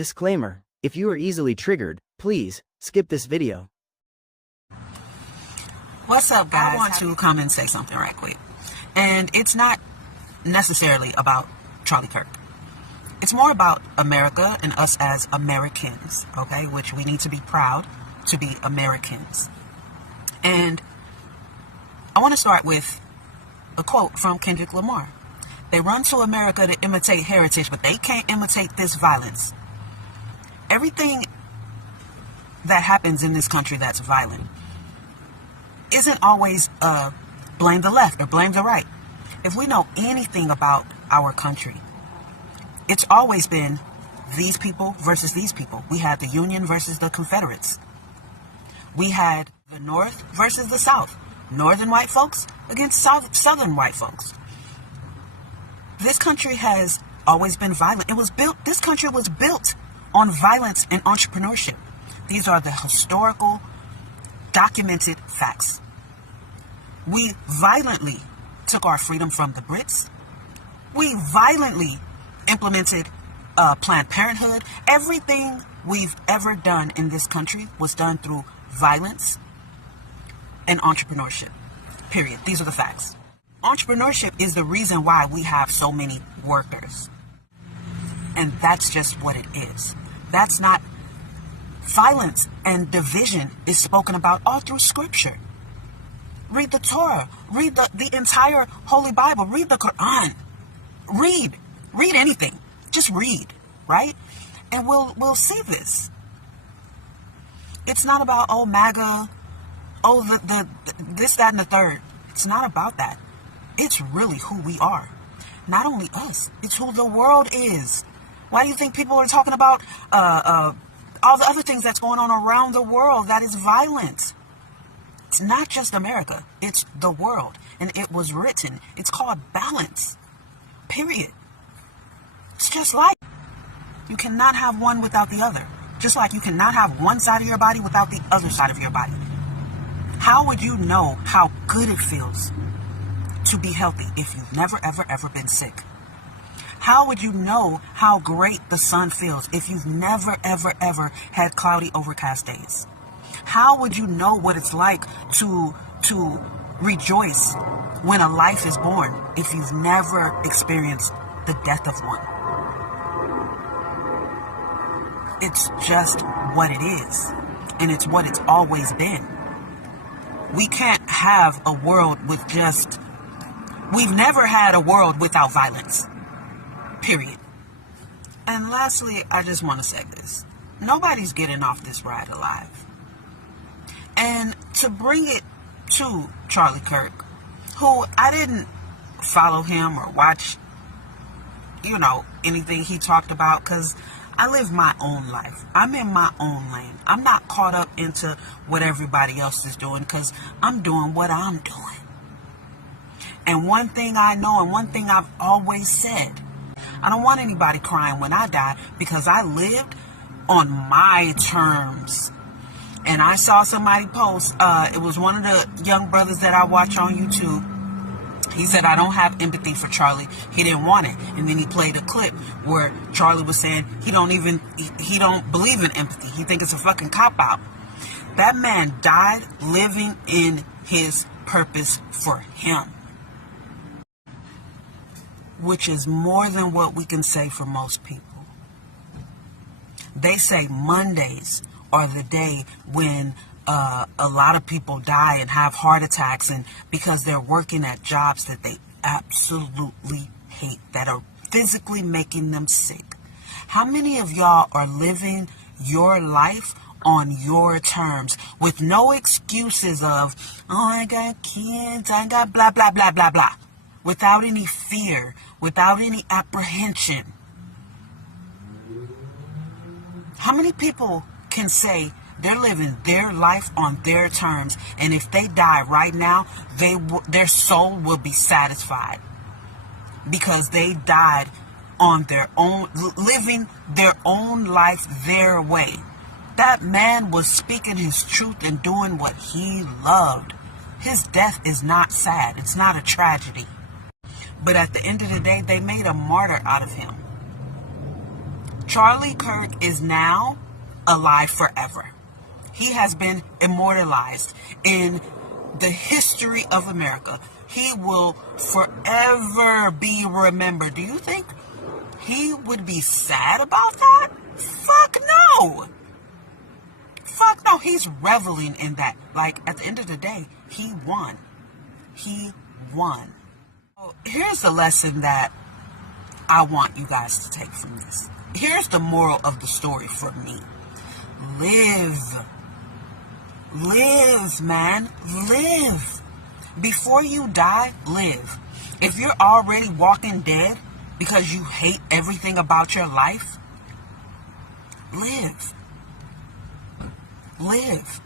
Disclaimer: if you are easily triggered, please skip this video. What's up, guys? I want to come and say something right quick. And it's not necessarily about Charlie Kirk. It's more about America and us as Americans, okay? Which we need to be proud to be Americans. And I want to start with a quote from Kendrick Lamar. They run to America to imitate heritage, but they can't imitate this violence. Everything that happens in this country that's violent isn't always blame the left or blame the right. If we know anything about our country, it's always been these people versus these people. We had the Union versus the Confederates. We had the North versus the South. Northern white folks against Southern white folks. This country has always been violent. This country was built on violence and entrepreneurship. These are the historical, documented facts. We violently took our freedom from the Brits. We violently implemented Planned Parenthood. Everything we've ever done in this country was done through violence and entrepreneurship. Period. These are the facts. Entrepreneurship is the reason why we have so many workers. And that's just what it is. That's not violence, and division is spoken about all through scripture. Read the Torah. Read the entire Holy Bible. Read the Quran. Read anything. Just read, right? And we'll see this. It's not about, oh, MAGA, oh, the this, that, and the third. It's not about that. It's really who we are. Not only us, it's who the world is. Why do you think people are talking about all the other things that's going on around the world that is violent? It's not just America. It's the world. And it was written. It's called balance. Period. It's just like you cannot have one without the other. Just like you cannot have one side of your body without the other side of your body. How would you know how good it feels to be healthy if you've never, ever, ever been sick? How would you know how great the sun feels if you've never, ever, ever had cloudy, overcast days? How would you know what it's like to rejoice when a life is born if you've never experienced the death of one? It's just what it is, and it's what it's always been. We can't have a world with we've never had a world without violence. Period. And lastly, I just want to say this. Nobody's getting off this ride alive. And to bring it to Charlie Kirk, who I didn't follow him or watch, anything he talked about, because I live my own life. I'm in my own lane. I'm not caught up into what everybody else is doing because I'm doing what I'm doing. And one thing I know, and one thing I've always said, I don't want anybody crying when I die because I lived on my terms. And I saw somebody post, it was one of the young brothers that I watch on YouTube. He said, I don't have empathy for Charlie. He didn't want it. And then he played a clip where Charlie was saying he don't believe in empathy. He thinks it's a fucking cop-out. That man died living in his purpose for him, which is more than what we can say for most people. They say Mondays are the day when a lot of people die and have heart attacks, and because they're working at jobs that they absolutely hate, that are physically making them sick. How many of y'all are living your life on your terms with no excuses of, oh, I got kids, I got blah, blah, blah, blah, blah, without any fear, without any apprehension? How many people can say they're living their life on their terms, and if they die right now, their soul will be satisfied because they died on their own, living their own life their way? That man was speaking his truth and doing what he loved. His death is not sad. It's not a tragedy. But at the end of the day, they made a martyr out of him. Charlie Kirk is now alive forever. He has been immortalized in the history of America. He will forever be remembered. Do you think he would be sad about that? Fuck no. Fuck no. He's reveling in that. Like, at the end of the day, he won. He won. So here's the lesson that I want you guys to take from this. Here's the moral of the story for me. Live. Live, man. Live. Before you die, live. If you're already walking dead because you hate everything about your life, live. Live.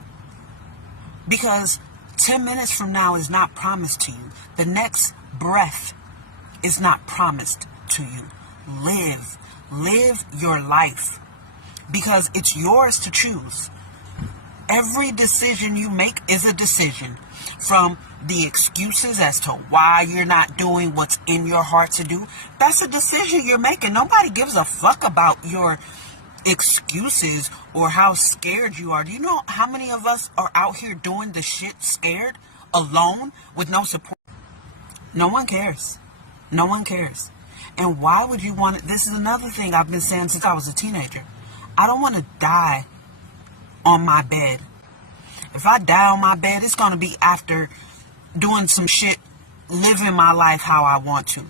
Because 10 minutes from now is not promised to you. The next breath is not promised to you. Live. Live your life. Because it's yours to choose. Every decision you make is a decision. From the excuses as to why you're not doing what's in your heart to do, that's a decision you're making. Nobody gives a fuck about your excuses or how scared you are. Do you know how many of us are out here doing the shit scared, alone, with no support? No one cares. No one cares. And why would you want it? This is another thing I've been saying since I was a teenager. I don't want to die on my bed. If I die on my bed, it's going to be after doing some shit, living my life how I want to.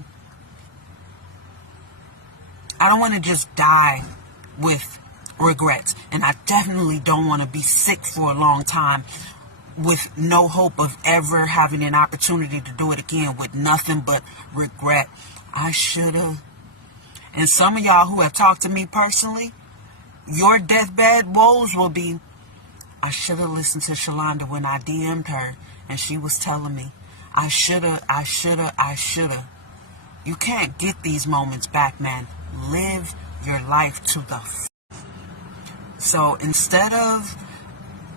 I don't want to just die with regrets. And I definitely don't want to be sick for a long time with no hope of ever having an opportunity to do it again, with nothing but regret. I should have. And some of y'all who have talked to me personally, your deathbed woes will be, I should have listened to Shalonda when I DM'd her and she was telling me, I shoulda. You can't get these moments back, man. Live your life to the So instead of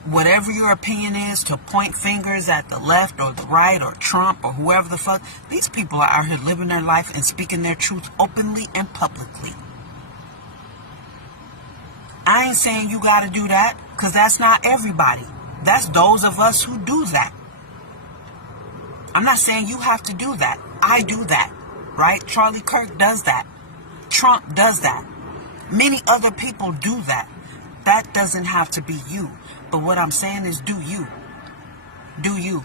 whatever your opinion is, to point fingers at the left or the right or Trump or whoever the fuck, these people are out here living their life and speaking their truth openly and publicly. I ain't saying you gotta do that, because that's not everybody. That's those of us who do that. I'm not saying you have to do that. I do that, right? Charlie Kirk does that. Trump does that. Many other people do that. That doesn't have to be you. But what I'm saying is, do you. Do you.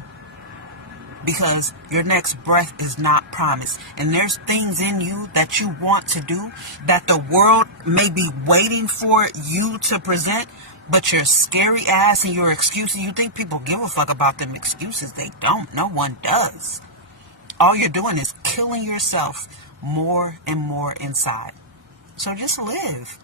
Because your next breath is not promised. And there's things in you that you want to do that the world may be waiting for you to present, but your scary ass and your excuses, you think people give a fuck about them excuses. They don't. No one does. All you're doing is killing yourself more and more inside. So just live.